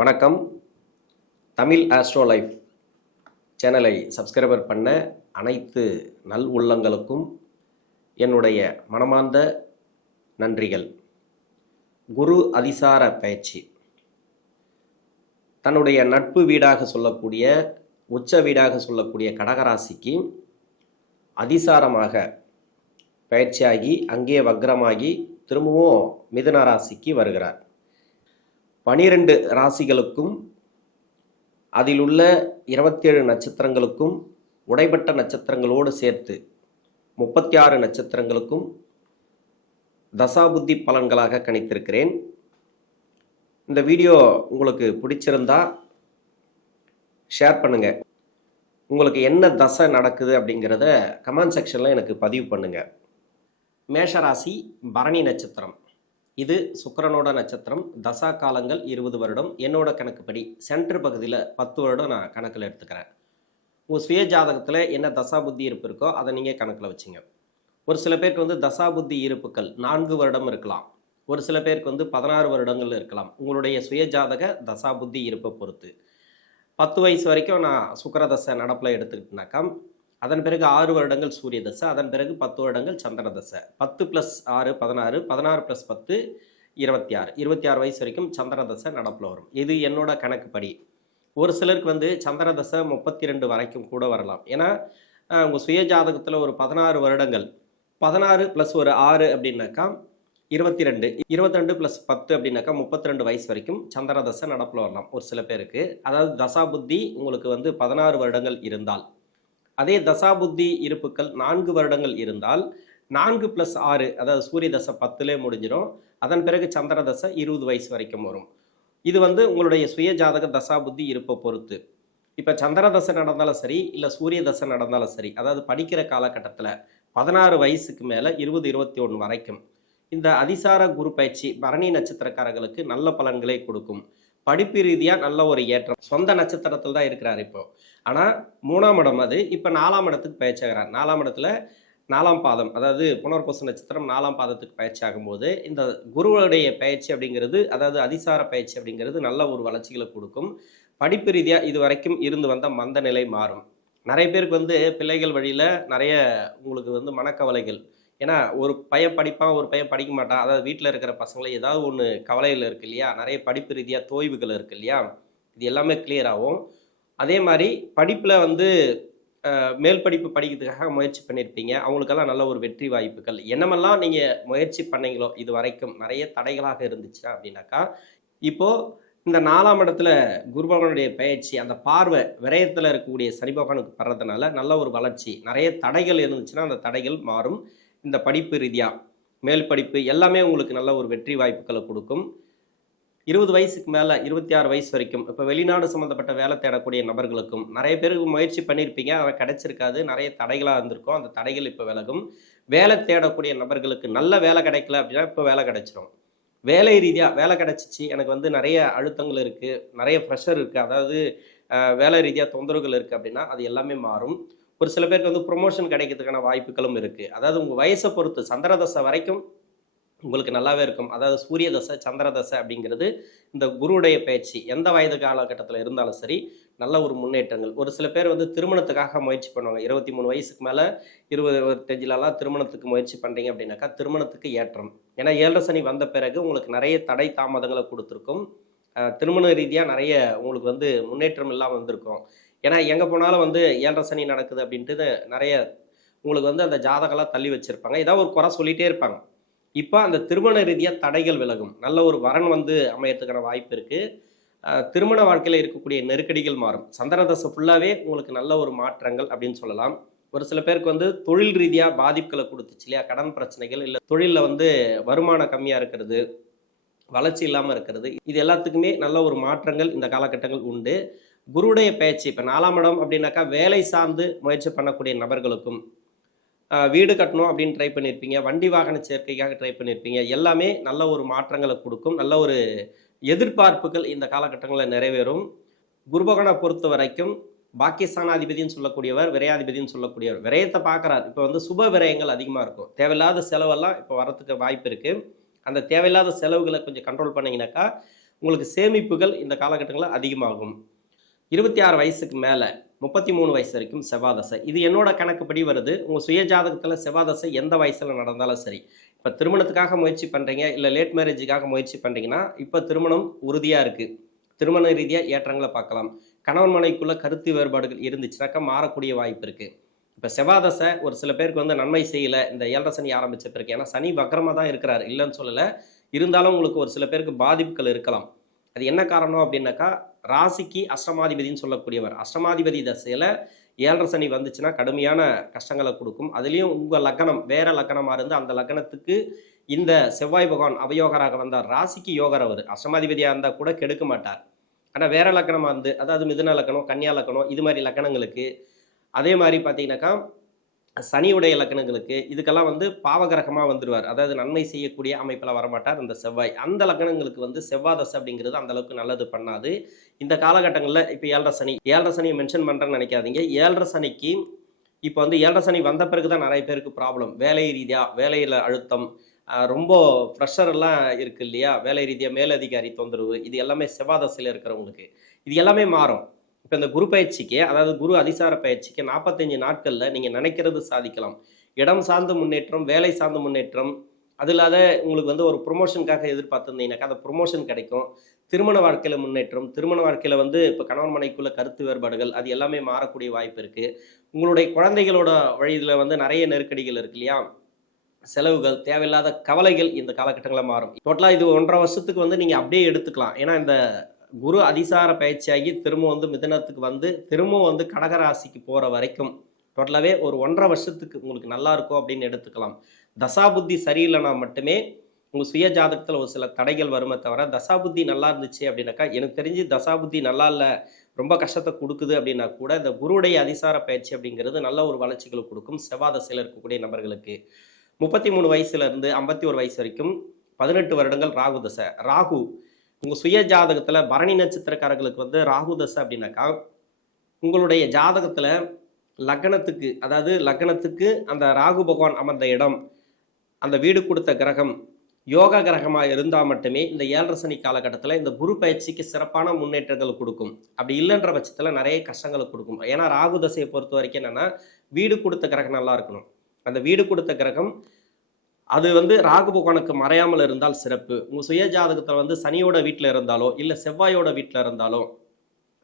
வணக்கம். Tamil astro life சேனலை subscriber பண்ண அனைத்து நல் உள்ளங்களுக்கும் என்னுடைய மனமார்ந்த நன்றிகள். குரு அதிசார பயிற்சி தன்னுடைய நட்பு வீடாக சொல்லக்கூடிய உச்ச வீடாக சொல்லக்கூடிய கடகராசிக்கு அதிசாரமாக பயிற்சியாகி அங்கே வக்ரமாகி திரும்பவும் மிதுன ராசிக்கு வருகிறார். 12 ராசிகளுக்கும் அதில் உள்ள 27 நட்சத்திரங்களுக்கும் உடைபட்ட நட்சத்திரங்களோடு சேர்த்து 36 நட்சத்திரங்களுக்கும் தசாபுத்தி பலன்களாக கணித்திருக்கிறேன். இந்த வீடியோ உங்களுக்கு பிடிச்சிருந்தா ஷேர் பண்ணுங்க. உங்களுக்கு என்ன தசை நடக்குது அப்படிங்கிறத கமெண்ட் செக்ஷனில் எனக்கு பதிவு பண்ணுங்க. மேஷராசி பரணி நட்சத்திரம், இது சுக்கிரனோட நட்சத்திரம். தசா காலங்கள் 20 வருடம். என்னோட கணக்குப்படி சென்டர் பகுதியில் 10 வருடம் நான் கணக்கில் எடுத்துக்கிறேன். உங்கள் சுய ஜாதகத்தில் என்ன தசா புத்தி இருப்பு இருக்கோ அதை நீங்கள் கணக்கில் வச்சுங்க. ஒரு சில பேருக்கு தசா புத்தி இருப்புகள் 4 வருடம் இருக்கலாம். ஒரு சில பேருக்கு 16 வருடங்கள் இருக்கலாம். உங்களுடைய சுய ஜாதக தசா புத்தி இருப்பை பொறுத்து 10 வயசு வரைக்கும் நான் சுக்கிர தசை நடப்பில் எடுத்துக்கிட்டேனாக்கா, அதன் பிறகு 6 வருடங்கள் சூரிய தசை, அதன் பிறகு 10 வருடங்கள் சந்திர தசை. 10 + 6 16, 16 + 10 26, 26 வயசு வரைக்கும் சந்திர தசை நடப்பில் வரும். இது என்னோட கணக்குப்படி. ஒரு சிலருக்கு சந்திர தசை 32 வரைக்கும் கூட வரலாம். ஏன்னா உங்கள் சுய ஜாதகத்தில் ஒரு 16 வருடங்கள், 16 + ஒரு 6 அப்படின்னாக்கா 22, 22 + 10 அப்படின்னாக்கா 32 வயசு வரைக்கும் சந்திர தசை நடப்பில் வரலாம் ஒரு சில பேருக்கு. அதாவது தசா புத்தி உங்களுக்கு 16 வருடங்கள் இருந்தால், அதே தசாபுத்தி இருப்புக்கள் 4 வருடங்கள் இருந்தால் 4 + 6, அதாவது சூரிய தசை 10லே முடிஞ்சிடும். அதன் பிறகு சந்திர தசை 20 வயசு வரைக்கும் வரும். இது உங்களுடைய சுய ஜாதக தசாபுத்தி இருப்பை பொறுத்து. இப்போ சந்திர தசை நடந்தாலும் சரி, இல்லை சூரிய தசை நடந்தாலும் சரி, அதாவது படிக்கிற காலகட்டத்தில் 16 வயசுக்கு மேலே 20 21 வரைக்கும் இந்த அதிசார குரு பயிற்சி பரணி நட்சத்திரக்காரர்களுக்கு நல்ல பலன்களை கொடுக்கும். படிப்பு ரீதியாக நல்ல ஒரு ஏற்றம். சொந்த நட்சத்திரத்தில் தான் இருக்கிறார் இப்போ. ஆனால் 3ஆம் இடம், அது இப்போ 4ஆம் இடத்துக்கு பயிற்சியாகிறார். 4ஆம் இடத்துல 4ஆம் பாதம், அதாவது புனர்பூச நட்சத்திரம் 4ஆம் பாதத்துக்கு பயிற்சி ஆகும்போது இந்த குருவுடைய பயிற்சி அப்படிங்கிறது, அதாவது அதிசார பயிற்சி அப்படிங்கிறது நல்ல ஒரு வளர்ச்சிகளை கொடுக்கும். படிப்பு ரீதியாக இது வரைக்கும் இருந்து வந்த மந்த நிலை மாறும். நிறைய பேருக்கு பிள்ளைகள் வழியில் நிறைய உங்களுக்கு மனக்கவலைகள். ஏன்னா ஒரு பையன் படிப்பான், ஒரு பையன் படிக்க மாட்டான். அதாவது வீட்டில் இருக்கிற பசங்களை ஏதாவது ஒன்று கவலையில் இருக்கு இல்லையா, நிறைய படிப்பு ரீதியாக தோய்வுகள் இருக்கு இல்லையா, இது எல்லாமே கிளியர் ஆகும். அதே மாதிரி படிப்பில் மேல் படிப்பு படிக்கிறதுக்காக முயற்சி பண்ணியிருப்பீங்க, அவங்களுக்கெல்லாம் நல்ல ஒரு வெற்றி வாய்ப்புகள். என்னமெல்லாம் நீங்கள் முயற்சி பண்ணீங்களோ இது வரைக்கும் நிறைய தடைகளாக இருந்துச்சு அப்படின்னாக்கா, இப்போது இந்த 4ஆம் இடத்துல குரு பகவானுடைய பயிற்சி, அந்த பார்வை விரயத்தில் இருக்கக்கூடிய சனி பகவானுக்கு படுறதுனால நல்ல ஒரு வளர்ச்சி. நிறைய தடைகள் இருந்துச்சுன்னா அந்த தடைகள் மாறும். இந்த படிப்பு ரீதியாக மேல் படிப்பு எல்லாமே உங்களுக்கு நல்ல ஒரு வெற்றி வாய்ப்புகளை கொடுக்கும். 20 வயசுக்கு மேலே 26 வயசு வரைக்கும் இப்போ வெளிநாடு சம்மந்தப்பட்ட வேலை தேடக்கூடிய நபர்களுக்கும் நிறைய பேருக்கு முயற்சி பண்ணியிருப்பீங்க, அதை கிடைச்சிருக்காது, நிறைய தடைகளாக இருந்திருக்கும். அந்த தடைகள் இப்போ விலகும். வேலை தேடக்கூடிய நபர்களுக்கு நல்ல வேலை கிடைக்கல அப்படின்னா இப்போ வேலை கிடைச்சிரும். வேலை ரீதியாக வேலை கிடைச்சிச்சு, எனக்கு நிறைய அழுத்தங்கள் இருக்குது, நிறைய ப்ரெஷர் இருக்குது, அதாவது வேலை ரீதியாக தொந்தரவுகள் இருக்குது அப்படின்னா அது எல்லாமே மாறும். ஒரு சில பேருக்கு ப்ரொமோஷன் கிடைக்கிறதுக்கான வாய்ப்புகளும் இருக்குது. அதாவது உங்கள் வயசை பொறுத்து சந்திர தசை வரைக்கும் உங்களுக்கு நல்லாவே இருக்கும். அதாவது சூரிய தசை சந்திர தசை அப்படிங்கிறது இந்த குருவுடைய பயிற்சி எந்த வயது காலகட்டத்தில் இருந்தாலும் சரி நல்ல ஒரு முன்னேற்றங்கள். ஒரு சில பேர் திருமணத்துக்காக முயற்சி பண்ணுவாங்க. 23 வயசுக்கு மேலே 20 25லலாம் திருமணத்துக்கு முயற்சி பண்ணுறீங்க அப்படின்னாக்கா திருமணத்துக்கு ஏற்றம். ஏன்னா 7 சனி வந்த பிறகு உங்களுக்கு நிறைய தடை தாமதங்களை கொடுத்துருக்கும். திருமண ரீதியாக நிறைய உங்களுக்கு முன்னேற்றம் இல்லாமல் வந்திருக்கும். ஏன்னா எங்கே போனாலும் 7 சனி நடக்குது அப்படின்ட்டு நிறைய உங்களுக்கு அந்த ஜாதகம்லாம் தள்ளி வச்சுருப்பாங்க, ஏதாவது ஒரு குறை சொல்லிகிட்டே இருப்பாங்க. இப்போ அந்த திருமண ரீதியாக தடைகள் விலகும். நல்ல ஒரு வரன் அமையறதுக்கான வாய்ப்பு இருக்குது. திருமண வாழ்க்கையில் இருக்கக்கூடிய நெருக்கடிகள் மாறும். சந்திர தசை ஃபுல்லாகவே உங்களுக்கு நல்ல ஒரு மாற்றங்கள் அப்படின்னு சொல்லலாம். ஒரு சில பேருக்கு தொழில் ரீதியாக பாதிப்புகளை கொடுத்துச்சு இல்லையா, கடன் பிரச்சனைகள், இல்லை தொழிலில் வருமானம் கம்மியாக இருக்கிறது, வளர்ச்சி இல்லாமல் இருக்கிறது, இது எல்லாத்துக்குமே நல்ல ஒரு மாற்றங்கள் இந்த காலகட்டங்கள் உண்டு. குருவுடைய பயிற்சி இப்போ 4ஆம் இடம் அப்படின்னாக்கா வேலை சார்ந்து முயற்சி பண்ணக்கூடிய நபர்களுக்கும், வீடு கட்டணும் அப்படின்னு ட்ரை பண்ணியிருப்பீங்க, வண்டி வாகன சேர்க்கைக்காக ட்ரை பண்ணியிருப்பீங்க, எல்லாமே நல்ல ஒரு மாற்றங்களை கொடுக்கும். நல்ல ஒரு எதிர்பார்ப்புகள் இந்த காலகட்டங்களில் நிறைவேறும். குரு பகவானை பொறுத்த வரைக்கும் பாக்கியஸ்தானாதிபதினு சொல்லக்கூடியவர், விரையாதிபதினு சொல்லக்கூடியவர். விரயத்தை பார்க்குறாரு. இப்போ சுப விரயங்கள் அதிகமாக இருக்கும். தேவையில்லாத செலவெல்லாம் இப்போ வரத்துக்கு வாய்ப்பு இருக்குது. அந்த தேவையில்லாத செலவுகளை கொஞ்சம் கண்ட்ரோல் பண்ணிங்கனாக்கா உங்களுக்கு சேமிப்புகள் இந்த காலகட்டங்களில் அதிகமாகும். 26 வயசுக்கு மேலே 33 வயசு வரைக்கும் செவ்வாய் தசை. இது என்னோட கணக்குப்படி வருது. உங்கள் சுய ஜாதகத்தில் செவ்வாய் தசை எந்த வயசில் நடந்தாலும் சரி. இப்போ திருமணத்துக்காக முயற்சி பண்ணுறீங்க, இல்லை லேட் மேரேஜுக்காக முயற்சி பண்ணுறீங்கன்னா இப்போ திருமணம் உறுதியாக இருக்குது. திருமண ரீதியாக ஏற்றங்களை பார்க்கலாம். கணவன் மனைவிக்குள்ள கருத்து வேறுபாடுகள் இருந்துச்சுனாக்கா மாறக்கூடிய வாய்ப்பு இருக்குது. இப்போ செவ்வாய் தசை ஒரு சில பேருக்கு வந்து நன்மை செய்யலை, இந்த 7.5 சனி ஆரம்பித்த பிறகு. ஏன்னா சனி வக்ரமாக தான் இருக்கிறார், இல்லைன்னு சொல்லலை. இருந்தாலும் உங்களுக்கு ஒரு சில பேருக்கு பாதிப்புகள் இருக்கலாம். அது என்ன காரணம் அப்படின்னாக்கா, ராசிக்கு அஷ்டமாதிபதினு சொல்லக்கூடியவர். அஷ்டமாதிபதி தசையில் 7.5 சனி வந்துச்சுன்னா கடுமையான கஷ்டங்களை கொடுக்கும். அதுலேயும் உங்கள் லக்னம் வேறு லக்னமாக இருந்து அந்த லக்னத்துக்கு இந்த செவ்வாய் பகவான் அவயோகராக வந்தார். ராசிக்கு யோகர் அவர். அஷ்டமாதிபதியாக இருந்தால் கூட கெடுக்க மாட்டார். ஆனால் வேறு லக்னமாக இருந்து, அதாவது மிதுன லக்னம், கன்னியா லக்னம், இது மாதிரி லக்னங்களுக்கு, அதே மாதிரி பார்த்தீங்கன்னாக்கா சனியுடைய லக்னங்களுக்கு இதுக்கெல்லாம் வந்து பாவகிரகமாக வந்துடுவார். அதாவது நன்மை செய்யக்கூடிய அமைப்பில் வரமாட்டார் இந்த செவ்வாய். அந்த லக்னங்களுக்கு வந்து செவ்வாய் தசை அப்படிங்கிறது அந்தளவுக்கு நல்லது பண்ணாது. இந்த காலகட்டங்களில் இப்போ 7.5 சனியை மென்ஷன் பண்ணுறேன்னு நினைக்காதீங்க. 7.5 சனிக்கு இப்போ வந்து 7.5 சனி வந்த பிறகு தான் நிறைய பேருக்கு ப்ராப்ளம். வேலை ரீதியாக வேலையில் அழுத்தம், ரொம்ப ப்ரெஷர்லாம் இருக்குது இல்லையா, வேலை ரீதியாக மேலதிகாரி தொந்தரவு, இது எல்லாமே செவ்வாய் தசையில் இருக்கிறவங்களுக்கு இது எல்லாமே மாறும். இப்போ இந்த குரு பயிற்சிக்கு, அதாவது குரு அதிசார பயிற்சிக்கு 45 நாட்களில் நீங்கள் நினைக்கிறது சாதிக்கலாம். இடம் சார்ந்த முன்னேற்றம், வேலை சார்ந்த முன்னேற்றம், அது இல்லாத உங்களுக்கு வந்து ஒரு ப்ரொமோஷனுக்காக எதிர்பார்த்துருந்தீங்கன்னாக்கா அந்த ப்ரொமோஷன் கிடைக்கும். திருமண வாழ்க்கையில் முன்னேற்றம், திருமண வாழ்க்கையில் வந்து இப்போ கணவன் மனைவிக்குள்ள கருத்து வேறுபாடுகள் அது எல்லாமே மாறக்கூடிய வாய்ப்பு இருக்குது. உங்களுடைய குழந்தைகளோட வழியில் வந்து நிறைய நெருக்கடிகள் இருக்கு இல்லையா, செலவுகள், தேவையில்லாத கவலைகள் இந்த காலகட்டங்களில் மாறும். டோட்டலாக இது 1.5 வருஷத்துக்கு வந்து நீங்கள் அப்படியே எடுத்துக்கலாம். ஏன்னா இந்த குரு அதிசார பயிற்சியாகி திரும்ப வந்து மிதனத்துக்கு வந்து திரும்ப வந்து கடகராசிக்கு போகிற வரைக்கும் டோட்டலாகவே ஒரு 1.5 வருஷத்துக்கு உங்களுக்கு நல்லா இருக்கும் அப்படின்னு எடுத்துக்கலாம். தசாபுத்தி சரியில்லைனா மட்டுமே உங்கள் சுய ஜாதகத்தில் ஒரு சில தடைகள் வருமே தவிர, தசாபுத்தி நல்லா இருந்துச்சு அப்படின்னாக்கா, எனக்கு தெரிஞ்சு தசாபுத்தி நல்லா இல்லை, ரொம்ப கஷ்டத்தை கொடுக்குது அப்படின்னா கூட இந்த குருவுடைய அதிசார பயிற்சி அப்படிங்கிறது நல்ல ஒரு வளர்ச்சிகளை கொடுக்கும். செவ்வாய் தசையில் இருக்கக்கூடிய நபர்களுக்கு 33 வயசுலேருந்து 51 வயசு வரைக்கும் 18 வருடங்கள் ராகு தசை. ராகு உங்கள் சுய ஜாதகத்தில் பரணி நட்சத்திரக்காரர்களுக்கு வந்து ராகு தசை அப்படின்னாக்கா, உங்களுடைய ஜாதகத்தில் லக்னத்துக்கு, அதாவது லக்னத்துக்கு அந்த ராகு பகவான் அமர்ந்த இடம், அந்த வீடு கொடுத்த கிரகம் யோக கிரகமாக இருந்தால் மட்டுமே இந்த 7.5 சனி காலகட்டத்தில் இந்த குரு பயிற்சிக்கு சிறப்பான முன்னேற்றங்கள் கொடுக்கும். அப்படி இல்லைன்ற பட்சத்தில் நிறைய கஷ்டங்களை கொடுக்கும். ஏன்னா ராகு தசையை பொறுத்த வரைக்கும் என்னென்னா, வீடு கொடுத்த கிரகம் நல்லா இருக்கணும். அந்த வீடு கொடுத்த கிரகம் அது வந்து ராகு பகவானுக்கு மறையாமல் இருந்தால் சிறப்பு. உங்கள் சுய ஜாதகத்தில் வந்து சனியோட வீட்டில் இருந்தாலோ, இல்லை செவ்வாயோட வீட்டில் இருந்தாலோ,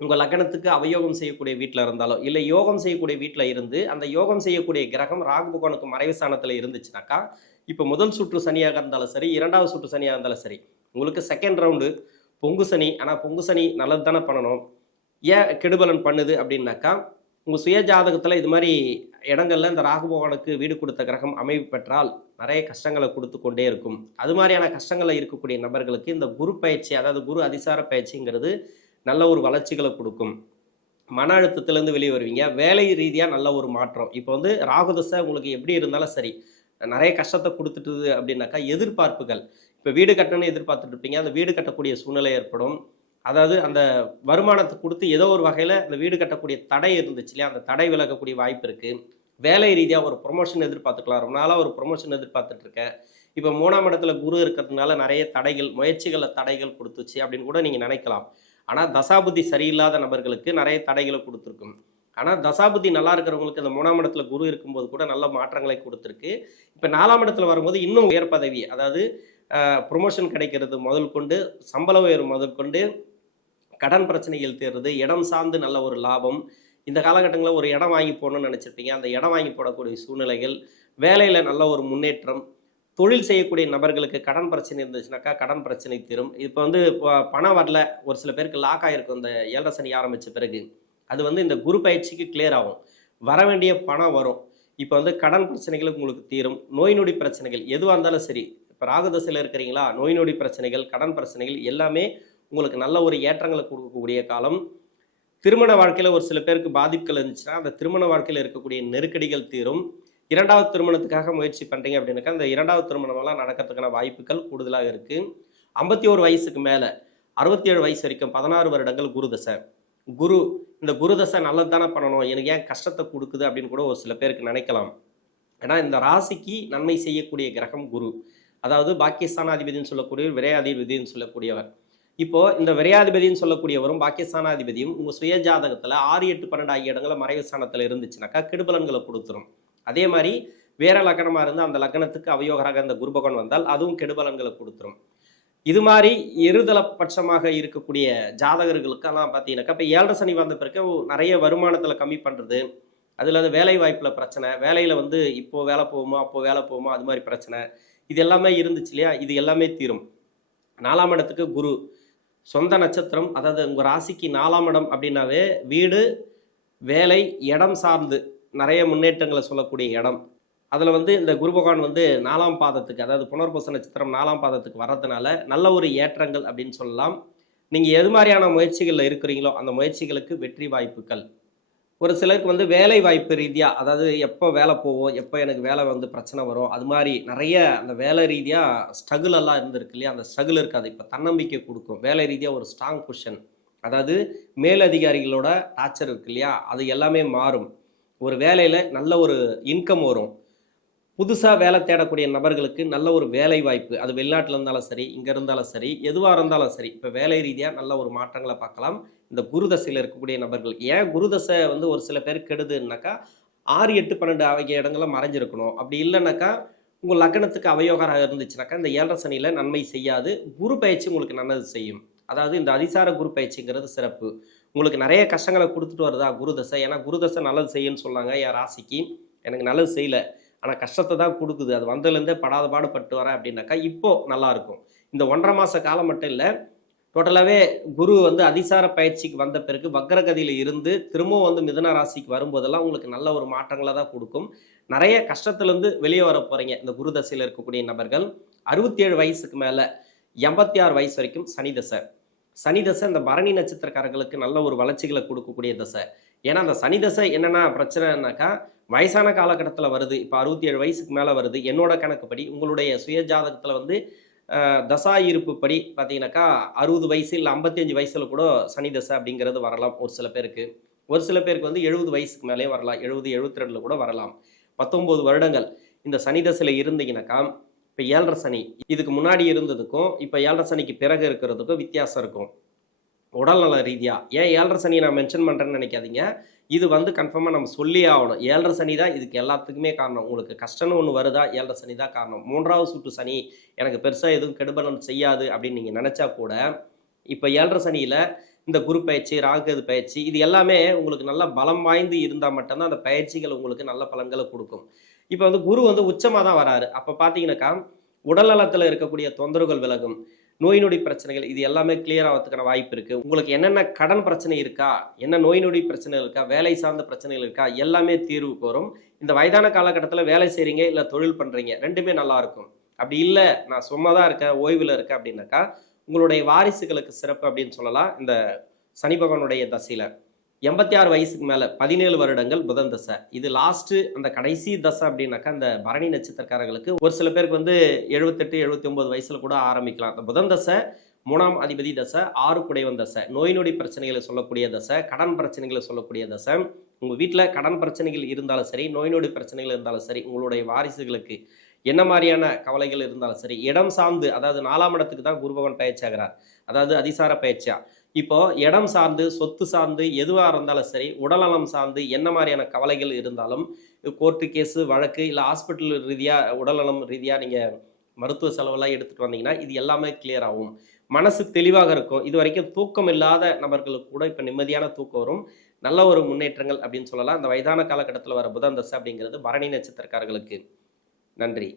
உங்கள் லக்னத்துக்கு அவயோகம் செய்யக்கூடிய வீட்டில் இருந்தாலோ, இல்லை யோகம் செய்யக்கூடிய வீட்டில் இருந்து அந்த யோகம் செய்யக்கூடிய கிரகம் ராகு பகவானுக்கு மறைவு ஸ்தானத்தில் இருந்துச்சுனாக்கா, இப்போ முதல் சுற்று சனியாக இருந்தாலும் சரி, 2வது சுற்று சனியாக இருந்தாலும் சரி, உங்களுக்கு செகண்ட் ரவுண்டு பொங்கு சனி. ஆனால் பொங்கு சனி நல்லது தானே பண்ணணும், ஏன் கெடுபலன் பண்ணுது அப்படின்னாக்கா, உங்கள் சுய ஜாதகத்தில் இது மாதிரி இடங்கள்ல இந்த ராகு பகவானுக்கு வீடு கொடுத்த கிரகம் அமைவு பெற்றால் நிறைய கஷ்டங்களை கொடுத்து கொண்டே இருக்கும். அது மாதிரியான கஷ்டங்களில் இருக்கக்கூடிய நபர்களுக்கு இந்த குரு பயிற்சி, அதாவது குரு அதிசார பயிற்சிங்கிறது நல்ல ஒரு வளர்ச்சிகளை கொடுக்கும். மன அழுத்தத்திலேருந்து வெளியே வருவீங்க. வேலை ரீதியாக நல்ல ஒரு மாற்றம். இப்போ வந்து ராகு தசை உங்களுக்கு எப்படி இருந்தாலும் சரி, நிறைய கஷ்டத்தை கொடுத்துட்டுது அப்படின்னாக்கா, எதிர்பார்ப்புகள், இப்போ வீடு கட்டணும்னு எதிர்பார்த்துட்டு இருப்பீங்க, அந்த வீடு கட்டக்கூடிய சூழ்நிலை ஏற்படும். அதாவது அந்த வருமானத்தை கொடுத்து ஏதோ ஒரு வகையில் அந்த வீடு கட்டக்கூடிய தடை இருந்துச்சு இல்லையா, அந்த தடை விலகக்கூடிய வாய்ப்பு இருக்குது. வேலை ரீதியாக ஒரு ப்ரொமோஷன் எதிர்பார்த்துக்கலாம். ரொம்ப நாளாக ஒரு ப்ரொமோஷன் எதிர்பார்த்துட்ருக்கேன், இப்போ 3ஆம் இடத்துல குரு இருக்கிறதுனால நிறைய தடைகள், முயற்சிகளில் தடைகள் கொடுத்துச்சு அப்படின்னு கூட நீங்கள் நினைக்கலாம். ஆனால் தசாபுத்தி சரியில்லாத நபர்களுக்கு நிறைய தடைகளை கொடுத்துருக்கும். ஆனால் தசாபுத்தி நல்லா இருக்கிறவங்களுக்கு அந்த 3ஆம் இடத்துல குரு இருக்கும்போது கூட நல்ல மாற்றங்களை கொடுத்துருக்கு. இப்போ 4ஆம் இடத்துல வரும்போது இன்னும் உயர் பதவி, அதாவது ப்ரொமோஷன் கிடைக்கிறது முதல் கொண்டு, சம்பள உயர்வு முதல் கொண்டு, கடன் பிரச்சனைகள் தீர்றது, இடம் சார்ந்து நல்ல ஒரு லாபம். இந்த காலகட்டங்களில் ஒரு இடம் வாங்கி போடணும்னு நினச்சிருப்பீங்க, அந்த இடம் வாங்கி போடக்கூடிய சூழ்நிலைகள், வேலையில் நல்ல ஒரு முன்னேற்றம், தொழில் செய்யக்கூடிய நபர்களுக்கு கடன் பிரச்சனை இருந்துச்சுனாக்கா கடன் பிரச்சனை தீரும். இப்போ வந்து பணம் வரல, ஒரு சில பேருக்கு லாக் ஆகிருக்கும் இந்த 7.5 சனி ஆரம்பித்த பிறகு. அது வந்து இந்த குரு பயிற்சிக்கு கிளியர் ஆகும். வர வேண்டிய பணம் வரும். இப்போ வந்து கடன் பிரச்சனைகளுக்கு உங்களுக்கு தீரும். நோய் நொடி பிரச்சனைகள் எதுவாக இருந்தாலும் சரி, இப்போ ராகு தசையில் இருக்கிறீங்களா, நோய் நொடி பிரச்சனைகள், கடன் பிரச்சனைகள் எல்லாமே உங்களுக்கு நல்ல ஒரு ஏற்றங்களை கொடுக்கக்கூடிய காலம். திருமண வாழ்க்கையில் ஒரு சில பேருக்கு பாதிப்புகள் இருந்துச்சுன்னா அந்த திருமண வாழ்க்கையில் இருக்கக்கூடிய நெருக்கடிகள் தீரும். 2வது திருமணத்துக்காக முயற்சி பண்ணுறீங்க அப்படின்னாக்கா அந்த 2வது திருமணமெல்லாம் நடக்கிறதுக்கான வாய்ப்புகள் கூடுதலாக இருக்குது. 51 வயசுக்கு மேலே 67 வயசு வரைக்கும் 16 வருடங்கள் குரு தசை. இந்த குரு தசை நல்லது தானே பண்ணணும், எனக்கு ஏன் கஷ்டத்தை கொடுக்குது அப்படின்னு கூட ஒரு சில பேருக்கு நினைக்கலாம். ஏன்னா இந்த ராசிக்கு நன்மை செய்யக்கூடிய கிரகம் குரு, அதாவது பாக்கியஸ்தானாதிபதினு சொல்லக்கூடிய விரையாதிபதினு சொல்லக்கூடியவர். இப்போ இந்த விரையாதிபதினு சொல்லக்கூடியவரும் பாக்கியஸ்தானாதிபதியும் உங்க சுய ஜாதகத்துல 6, 8, 12 ஆகிய இடங்களை மறைவு ஸ்தானத்துல இருந்துச்சுனாக்கா கெடுபலன்களை கொடுத்துரும். அதே மாதிரி வேற லக்னமா இருந்து அந்த லக்னத்துக்கு அவயோகராக இந்த குரு பகவான் வந்தால் அதுவும் கெடுபலன்களை கொடுத்துரும். இது மாதிரி இருதல பட்சமாக இருக்கக்கூடிய ஜாதகர்களுக்கெல்லாம் பார்த்தீங்கன்னாக்கா இப்போ 7 சனி வந்த பிறகு நிறைய வருமானத்தில் கம்மி பண்ணுறது, அது இல்லாத வேலை வாய்ப்பில் பிரச்சனை, வேலையில் வந்து இப்போ வேலை போகுமோ அப்போ வேலை போகுமோ அது மாதிரி பிரச்சனை, இது எல்லாமே இருந்துச்சு இல்லையா, இது எல்லாமே தீரும். 4ஆம் இடத்துக்கு குரு சொந்த நட்சத்திரம், அதாவது உங்கள் ராசிக்கு 4ஆம் இடம் அப்படின்னாவே வீடு, வேலை, இடம் சார்ந்து நிறைய முன்னேற்றங்களை சொல்லக்கூடிய இடம். அதில் வந்து இந்த குரு பகவான் வந்து 4ஆம் பாதத்துக்கு, அதாவது புனர்பூச நட்சத்திரம் 4ஆம் பாதத்துக்கு வர்றதுனால நல்ல ஒரு ஏற்றங்கள் அப்படின்னு சொல்லலாம். நீங்கள் எது மாதிரியான முயற்சிகளில் இருக்கிறீங்களோ அந்த முயற்சிகளுக்கு வெற்றி வாய்ப்புகள். ஒரு சிலருக்கு வந்து வேலை வாய்ப்பு ரீதியாக, அதாவது எப்போ வேலை போவோம், எப்போ எனக்கு வேலை வந்து பிரச்சனை வரும், அது மாதிரி நிறைய அந்த வேலை ரீதியாக ஸ்ட்ரகிள் எல்லாம் இருந்திருக்கு இல்லையா, அந்த ஸ்ட்ரகிள் இருக்காது. இப்போ தன்னம்பிக்கை கொடுக்கும். வேலை ரீதியாக ஒரு ஸ்ட்ராங் பொசிஷன், அதாவது மேலதிகாரிகளோட டார்ச்சர் இருக்கு இல்லையா, அது எல்லாமே மாறும். ஒரு வேலையில் நல்ல ஒரு இன்கம் வரும். புதுசாக வேலை தேடக்கூடிய நபர்களுக்கு நல்ல ஒரு வேலை வாய்ப்பு, அது வெளிநாட்டில் இருந்தாலும் சரி, இங்கே இருந்தாலும் சரி, எதுவாக இருந்தாலும் சரி, இப்போ வேலை ரீதியாக நல்ல ஒரு மாற்றங்களை பார்க்கலாம் இந்த குரு தசையில் இருக்கக்கூடிய நபர்கள். ஏன் குரு தசை வந்து ஒரு சில பேர் கெடுதுன்னாக்கா 6, 8, 12 ஆகிய இடங்களில் மறைஞ்சிருக்கணும். அப்படி இல்லைனாக்கா உங்கள் லக்னத்துக்கு அவயோகராக இருந்துச்சுனாக்கா இந்த 7 சனியில் நன்மை செய்யாது. குரு பயிற்சி உங்களுக்கு நல்லது செய்யும். அதாவது இந்த அதிசார குரு பயிற்சிங்கிறது சிறப்பு. உங்களுக்கு நிறைய கஷ்டங்களை கொடுத்துட்டு வருதா குரு தசை, ஏன்னா குரு தசை நல்லது செய்யுன்னு சொன்னாங்க என் ராசிக்கு, எனக்கு நல்லது செய்யலை ஆனால் கஷ்டத்தை தான் கொடுக்குது, அது வந்ததுலேருந்தே படாத பாடுபட்டு வரேன் அப்படின்னாக்கா இப்போது நல்லாயிருக்கும். இந்த 1.5 மாத காலம் மட்டும் இல்லை, டோட்டலாகவே குரு வந்து அதிசார பயிற்சிக்கு வந்த பிறகு வக்ரகதியில் இருந்து திரும்பவும் வந்து மிதுன ராசிக்கு வரும்போதெல்லாம் உங்களுக்கு நல்ல ஒரு மாற்றங்களை தான் கொடுக்கும். நிறைய கஷ்டத்துலேருந்து வெளியே வர போகிறீங்க இந்த குரு தசையில் இருக்கக்கூடிய நபர்கள். 67 வயசுக்கு மேலே 86 வயசு வரைக்கும் சனி தசை. சனி தசை இந்த பரணி நட்சத்திரக்காரர்களுக்கு நல்ல ஒரு வளர்ச்சிகளை கொடுக்கக்கூடிய தசை. ஏன்னா அந்த சனி தசை என்னென்னா பிரச்சனைனாக்கா வயசான காலகட்டத்தில் வருது. இப்போ 67 வயசுக்கு மேலே வருது. என்னோட கணக்குப்படி உங்களுடைய சுய ஜாதகத்தில் வந்து தசா இருப்பு படி பார்த்தீங்கன்னாக்கா 60 வயசு இல்லை 55 வயசில் கூட சனி தசை அப்படிங்கிறது வரலாம் ஒரு சில பேருக்கு. ஒரு சில பேருக்கு வந்து 70 வயசுக்கு மேலே வரலாம், 70, 72 கூட வரலாம். 19 வருடங்கள் இந்த சனி தசையில் இருந்தீங்கன்னாக்கா இப்போ 7.5 சனி இதுக்கு முன்னாடி இருந்ததுக்கும் இப்போ 7.5 சனிக்கு பிறகு இருக்கிறதுக்கும் வித்தியாசம் இருக்கும் உடல்நல ரீதியாக. ஏன் 7.5 சனியை நான் மென்ஷன் பண்ணுறேன்னு நினைக்காதீங்க, இது வந்து கன்ஃபார்மாக நம்ம சொல்லியே ஆகணும். 7.5 சனி தான் இதுக்கு எல்லாத்துக்குமே காரணம். உங்களுக்கு கஷ்டம்னு ஒன்று வருதா, 7.5 சனி தான் காரணம். 3வது சுற்று சனி எனக்கு பெருசாக எதுவும் கெடுபலன் செய்யாது அப்படின்னு நீங்கள் நினச்சா கூட இப்போ 7.5 சனியில் இந்த குரு பயிற்சி, ராகுகேது பயிற்சி, இது எல்லாமே உங்களுக்கு நல்ல பலம் வாய்ந்து இருந்தால் மட்டும்தான் அந்த பயிற்சிகள் உங்களுக்கு நல்ல பலன்களை கொடுக்கும். இப்போ வந்து குரு வந்து உச்சமாக தான் வராரு. அப்போ பார்த்தீங்கன்னாக்கா உடல்நலத்தில் இருக்கக்கூடிய தொந்தரவுகள் விலகும், நோய் நொடி பிரச்சனைகள் இது எல்லாமே கிளியர் ஆகிறதுக்கான வாய்ப்பு இருக்குது. உங்களுக்கு என்னென்ன கடன் பிரச்சனை இருக்கா, என்ன நோய் நொடி பிரச்சனை இருக்கா, வேலை சார்ந்த பிரச்சனைகள் இருக்கா, எல்லாமே தீர்வுக்கு வரும். இந்த வயதான காலகட்டத்தில் வேலை செய்கிறீங்க இல்லை தொழில் பண்ணுறீங்க, ரெண்டுமே நல்லாயிருக்கும். அப்படி இல்லை நான் சும்மா தான் இருக்கேன், ஓய்வில் இருக்கேன் அப்படின்னாக்கா உங்களுடைய வாரிசுகளுக்கு சிறப்பு அப்படின்னு சொல்லலாம். இந்த சனி பகவானுடைய தசையில் 86 வயசுக்கு மேலே 17 வருடங்கள் புதன் தசை, இது லாஸ்ட்டு அந்த கடைசி தசை அப்படின்னாக்கா இந்த பரணி நட்சத்திரக்காரர்களுக்கு ஒரு சில பேருக்கு வந்து 78, 79 வயசில் கூட ஆரம்பிக்கலாம். இந்த புதன் தசை 3ஆம் அதிபதி தசை, 6 குடைவன் தசை, நோய் நொடி பிரச்சனைகளை சொல்லக்கூடிய தசை, கடன் பிரச்சனைகளை சொல்லக்கூடிய தசை. உங்கள் வீட்டில் கடன் பிரச்சனைகள் இருந்தாலும் சரி, நோய் நொடி பிரச்சனைகள் இருந்தாலும் சரி, உங்களுடைய வாரிசுகளுக்கு என்ன மாதிரியான கவலைகள் இருந்தாலும் சரி, இடம் சார்ந்து, அதாவது 4ஆம் இடத்துக்கு தான் குரு பகவான் பயிற்சி ஆகிறார், அதாவது அதிசார பயிற்சியா. இப்போ இடம் சார்ந்து, சொத்து சார்ந்து எதுவாக இருந்தாலும் சரி, உடல்நலம் சார்ந்து என்ன மாதிரியான கவலைகள் இருந்தாலும், கோர்ட்டு கேஸு வழக்கு இல்லை ஹாஸ்பிட்டல் ரீதியாக உடல்நலம் ரீதியாக நீங்கள் மருத்துவ செலவெல்லாம் எடுத்துகிட்டு வந்தீங்கன்னா இது எல்லாமே கிளியர் ஆகும். மனசு தெளிவாக இருக்கும். இது வரைக்கும் தூக்கம் இல்லாத நபர்களுக்கு கூட இப்போ நிம்மதியான தூக்கம் வரும். நல்ல ஒரு முன்னேற்றங்கள் அப்படின்னு சொல்லலாம். இந்த வயதான காலகட்டத்தில் வர புதன் தசை அப்படிங்கிறது பரணி நட்சத்திரக்காரர்களுக்கு. நன்றி.